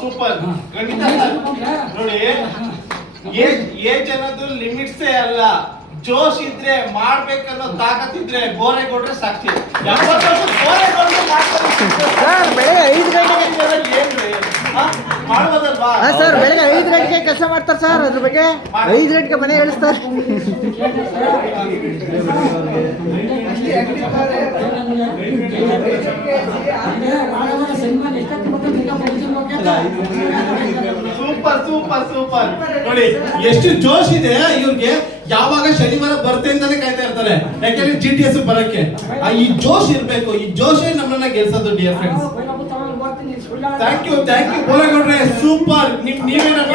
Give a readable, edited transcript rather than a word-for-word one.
Super ಖಂಡಿತ ನೋಡಿ age ಅನ್ನೋದು ಲಿಮಿಟ್ಸೇ ಅಲ್ಲ, ಜೋಶ್ ಇದ್ರೆ ಮಾಡ್ಬೇಕನ್ನೋ ತಾಕತ್ತಿದ್ರೆ ಬೋರೇಗೌಡ್ರೆ ಸಾಕ್ಷಿ. 70 ವರ್ಷ ಬೋರೇಗೌಡ್ರೆ ಸರ್ ಬೆಳಗ್ಗೆ 5 ಗಂಟೆಗೆ ಮಾಡ್ಬೋದಲ್ವಾ ಸರ್? ಬೆಳಗ್ಗೆ 5 ಗಂಟೆಗೆ ಕೆಲಸ ಮಾಡ್ತಾರೆ ಸರ್. ಅದ್ರ ಬಗ್ಗೆ 5 ಗಂಟೆಗೆ ಮನೆ ಹೇಳಿಸ್ತಾರೆ. Super super super. ನೋಡಿ ಎಷ್ಟು ಜೋಶ್ ಇದೆ ಇವ್ರಿಗೆ. ಯಾವಾಗ ಶನಿವಾರ ಬರ್ತೆಂದಾನೆ ಕಾಯ್ತಾ ಇರ್ತಾರೆ, ಯಾಕೆಂದ್ರೆ GTS ಬರಕ್ಕೆ. ಈ ಜೋಶ್ ಇರ್ಬೇಕು, ಈ ಜೋಶೇ ನಮ್ಮನ್ನ ಗೆಲ್ಸೋದು ಡಿಯರ್ ಫ್ರೆಂಡ್ಸ್. ಥ್ಯಾಂಕ್ ಯು ಬೋರೇಗೌಡ್ರೆ, ಸೂಪರ್. ನೀವೇ ನಮ್ಮ